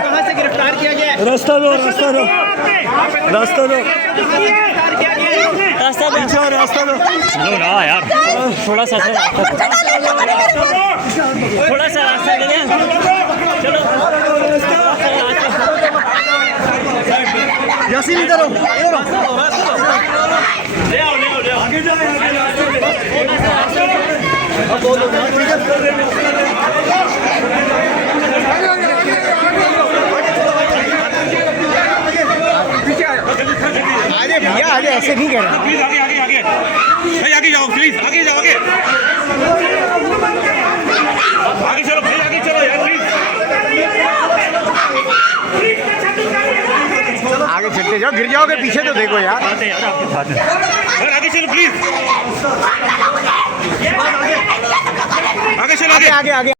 कहाँ से गिरफ्तार किया गया? रास्ता दो चलो ना यार, थोड़ा सा रास्ता दे दें। चलो यासीन इधर आगे जाओ। भैया आगे ऐसे नहीं कर रहे। प्लीज आगे भाई, आगे जाओ प्लीज, आगे जाओ आगे चलो भाई, आगे चलो यार प्लीज। आगे चलते जाओ, गिर जाओगे पीछे तो देखो यार। यार आपके साथ यार, आगे चलो प्लीज, आगे चलो, आगे।